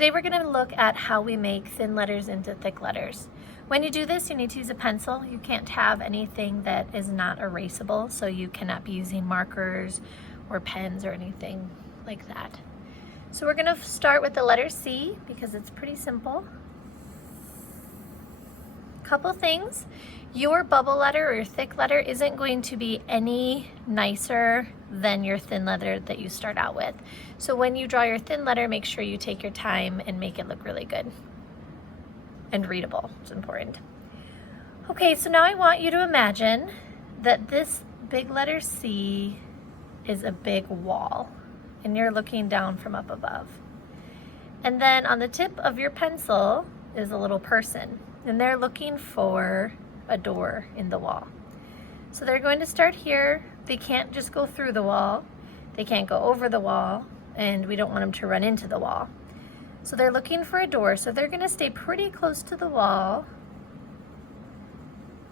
Today we're going to look at how we make thin letters into thick letters. When you do this, you need to use a pencil. You can't have anything that is not erasable, so you cannot be using markers or pens or anything like that. So we're going to start with the letter C because it's pretty simple. Couple things. Your bubble letter or your thick letter isn't going to be any nicer than your thin letter that you start out with. So when you draw your thin letter, make sure you take your time and make it look really good and readable. It's important. Okay, so now I want you to imagine that this big letter C is a big wall and you're looking down from up above. And then on the tip of your pencil is a little person and they're looking for a door in the wall. So they're going to start here. They can't just go through the wall. They can't go over the wall, and we don't want them to run into the wall. So they're looking for a door. So they're going to stay pretty close to the wall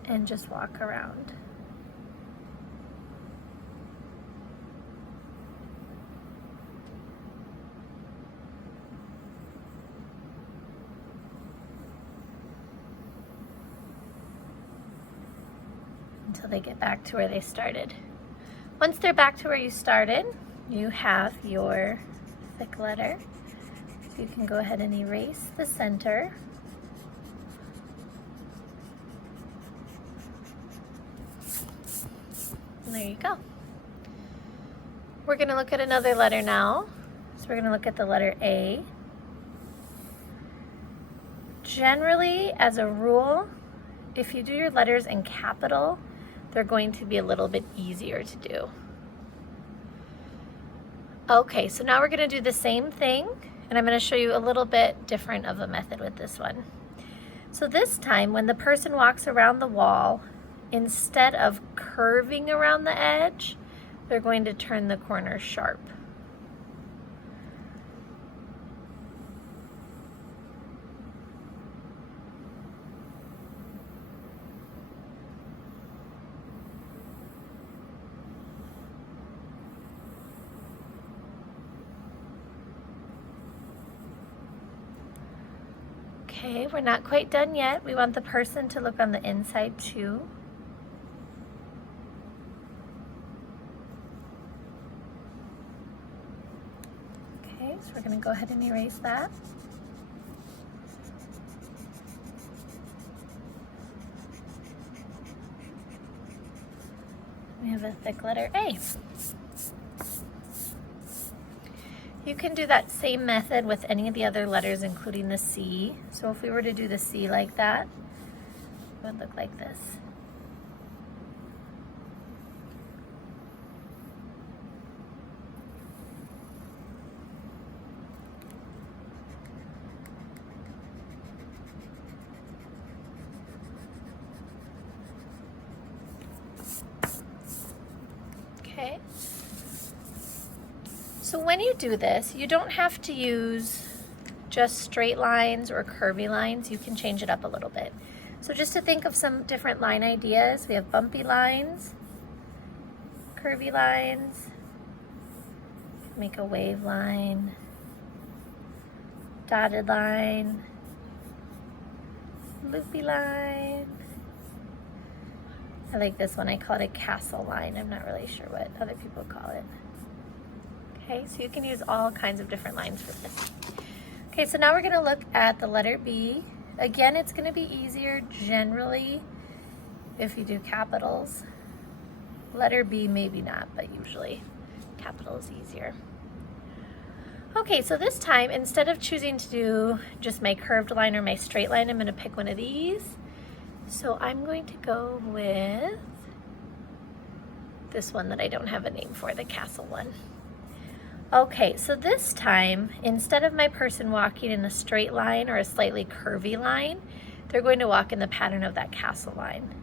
and just walk around. Until they get back to where they started. Once they're back to where you started, you have your thick letter. So you can go ahead and erase the center. And there you go. We're going to look at another letter now. So we're going to look at the letter A. Generally, as a rule, if you do your letters in capital, they're going to be a little bit easier to do. Okay, so now we're going to do the same thing, and I'm going to show you a little bit different of a method with this one. So this time, when the person walks around the wall, instead of curving around the edge, they're going to turn the corner sharp. Okay, we're not quite done yet. We want the person to look on the inside too. Okay, so we're going to go ahead and erase that. We have a thick letter A. You can do that same method with any of the other letters, including the C. So if we were to do the C like that, it would look like this. Okay. So when you do this, you don't have to use just straight lines or curvy lines. You can change it up a little bit. So just to think of some different line ideas, we have bumpy lines, curvy lines, make a wave line, dotted line, loopy line. I like this one. I call it a castle line. I'm not really sure what other people call it. Okay, so you can use all kinds of different lines for this. Okay, so now we're going to look at the letter B. Again, it's going to be easier generally if you do capitals. Letter B, maybe not, but usually capital is easier. Okay, so this time, instead of choosing to do just my curved line or my straight line, I'm going to pick one of these. So I'm going to go with this one that I don't have a name for, the castle one. Okay, so this time, instead of my person walking in a straight line or a slightly curvy line, they're going to walk in the pattern of that castle line.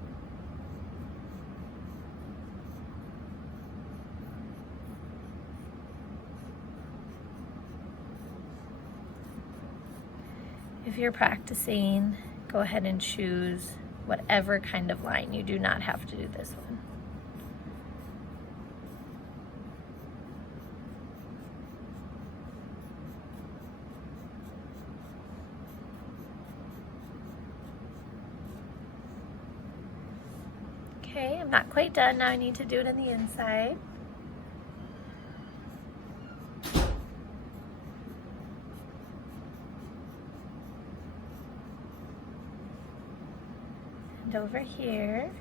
If you're practicing, go ahead and choose whatever kind of line. You do not have to do this one. Okay, I'm not quite done. Now I need to do it on the inside. And over here.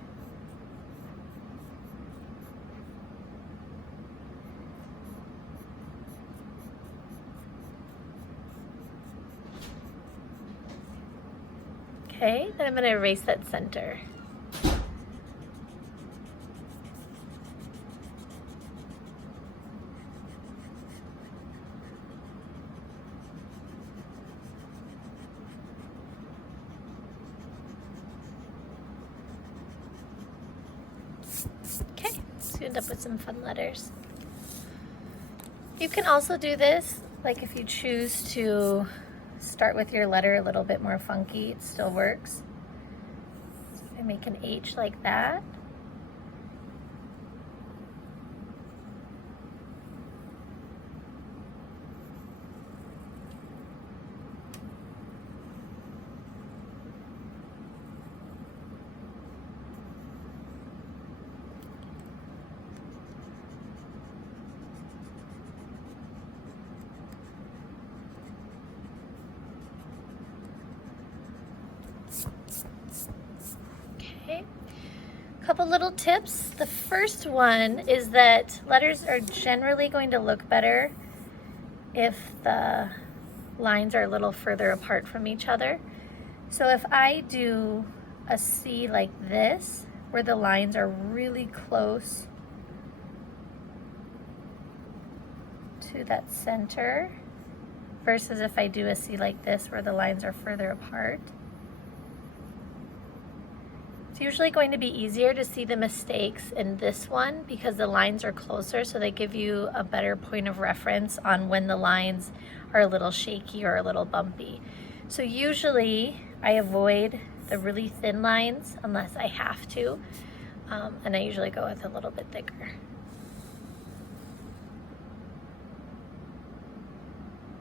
Okay, then I'm going to erase that center. Okay, so you end up with some fun letters. You can also do this, like if you choose to start with your letter a little bit more funky, it still works. So you can make an H like that. Okay, couple little tips. The first one is that letters are generally going to look better if the lines are a little further apart from each other. So if I do a C like this, where the lines are really close to that center, versus if I do a C like this, where the lines are further apart, it's usually going to be easier to see the mistakes in this one because the lines are closer, so they give you a better point of reference on when the lines are a little shaky or a little bumpy. So usually I avoid the really thin lines unless I have to, and I usually go with a little bit thicker.